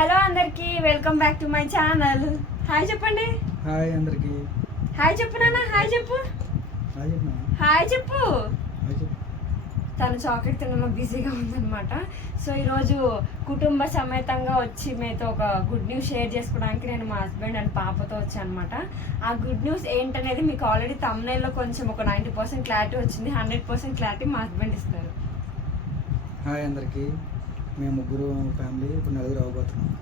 Hello అందరికి, welcome back to my channel. Hi చెప్పండి. Hi అందరికి. హాయ్ చెప్పు నాన్న. హాయ్ చెప్పు. హాయ్ చెప్పు. తను చాక్లెట్ తినడంలో బిజీగా ఉందన్నమాట. సో ఈరోజు కుటుంబ సమేతంగా వచ్చి మీతో ఒక గుడ్ న్యూస్ షేర్ చేసుకోవడానికి నేను మా హస్బెండ్ అండ్ పాపతో వచ్చాను అనమాట. ఆ గుడ్ న్యూస్ ఏంటనేది మీకు ఆల్రెడీ తమ్నైల్లో కొంచెం ఒక 90% క్లారిటీ వచ్చింది. 100% క్లారిటీ మా హస్బెండ్ ఇస్తారు. హాయ్ అందరికి. మేము ముగ్గురు ఫ్యామిలీ, ఇప్పుడు నలుగురు అవ్వబోతున్నాం.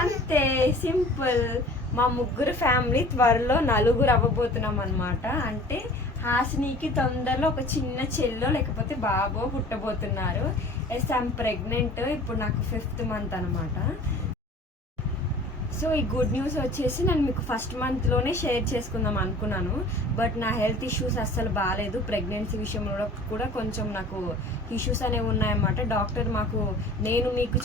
అంతే సింపుల్. మా ముగ్గురు ఫ్యామిలీ త్వరలో నలుగురు అవ్వబోతున్నాం అనమాట. అంటే హాసినికి తొందరలో ఒక చిన్న చెల్లో లేకపోతే బాబో పుట్టబోతున్నారు. Yes I'm pregnant. ఇప్పుడు నాకు 5th month అనమాట. సో ఈ గుడ్ న్యూస్ వచ్చేసి నేను మీకు ఫస్ట్ మంత్లోనే షేర్ చేసుకుందాం అనుకున్నాను. బట్ నా హెల్త్ ఇష్యూస్ అస్సలు బాగాలేదు. ప్రెగ్నెన్సీ విషయంలో కూడా కొంచెం నాకు ఇష్యూస్ అనేవి ఉన్నాయన్నమాట. డాక్టర్ మాకు నేను మీకు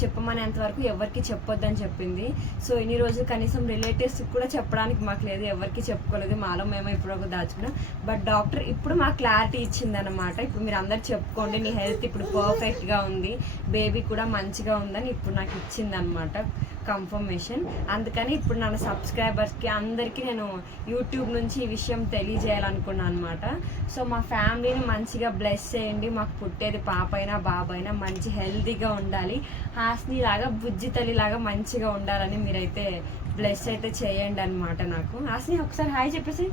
చెప్పమనేంత వరకు ఎవరికి చెప్పొద్దని చెప్పింది. సో ఇన్ని రోజులు కనీసం రిలేటివ్స్కి కూడా చెప్పడానికి మాకు లేదు, ఎవరికి చెప్పుకోలేదు. మాలో మేము ఇప్పుడు దాచుకున్నాం. బట్ డాక్టర్ ఇప్పుడు మాకు క్లారిటీ ఇచ్చిందనమాట. ఇప్పుడు మీరు అందరు చెప్పుకోండి, నీ హెల్త్ ఇప్పుడు పర్ఫెక్ట్గా ఉంది, బేబీ కూడా మంచిగా ఉందని ఇప్పుడు నాకు ఇచ్చిందనమాట కన్ఫర్మేషన్. అందుకని ఇప్పుడు నా సబ్స్క్రైబర్స్కి అందరికీ నేను యూట్యూబ్ నుంచి ఈ విషయం తెలియజేయాలనుకున్నాను అనమాట. సో మా ఫ్యామిలీని మంచిగా బ్లెస్ చేయండి. మాకు పుట్టేది పాప అయినా బాబు అయినా మంచి హెల్తీగా ఉండాలి, హాస్ని లాగా బుజ్జి తల్లి లాగా మంచిగా ఉండాలని మీరైతే బ్లెస్ అయితే చేయండి అనమాట. నాకు హాస్ని ఒకసారి హాయ్ చెప్పేసి.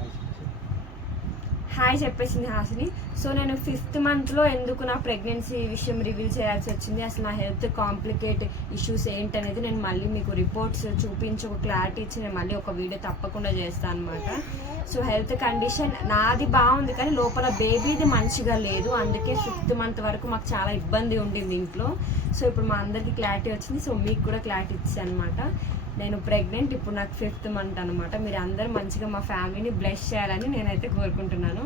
హాయ్ చెప్పేసింది హాసిని. సో నేను 5th monthలో ఎందుకు నా ప్రెగ్నెన్సీ విషయం రివీల్ చేయాల్సి వచ్చింది, అసలు నా హెల్త్ కాంప్లికేట్ ఇష్యూస్ ఏంటనేది నేను మళ్ళీ మీకు రిపోర్ట్స్ చూపించి ఒక క్లారిటీ ఇచ్చి నేను మళ్ళీ ఒక వీడియో తప్పకుండా చేస్తాను అనమాట. సో హెల్త్ కండిషన్ నాది బాగుంది కానీ లోపల బేబీది మంచిగా లేదు. అందుకే 5th month వరకు మాకు చాలా ఇబ్బంది ఉండింది ఇంట్లో. సో ఇప్పుడు మా అందరికీ క్లారిటీ వచ్చింది. సో మీకు కూడా క్లారిటీ ఇచ్చాను అనమాట. నేను ప్రెగ్నెంట్, ఇప్పుడు నాకు 5th month అనమాట. మీరు అందరూ మంచిగా మా ఫ్యామిలీని బ్లెస్ చేయాలని నేనైతే కోరుకుంటున్నాను.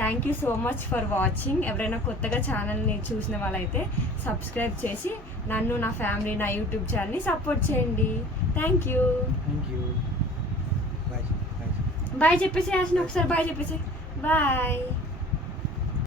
Thank you so much for watching. ఎవరైనా కొత్తగా ఛానల్ని చూసిన వాళ్ళైతే సబ్స్క్రైబ్ చేసి నన్ను, నా ఫ్యామిలీ, నా యూట్యూబ్ ఛానల్ని సపోర్ట్ చేయండి. Thank you. బాయ్ చెప్పేసి యాసిన ఒకసారి బాయ్ చెప్పేసి. బాయ్.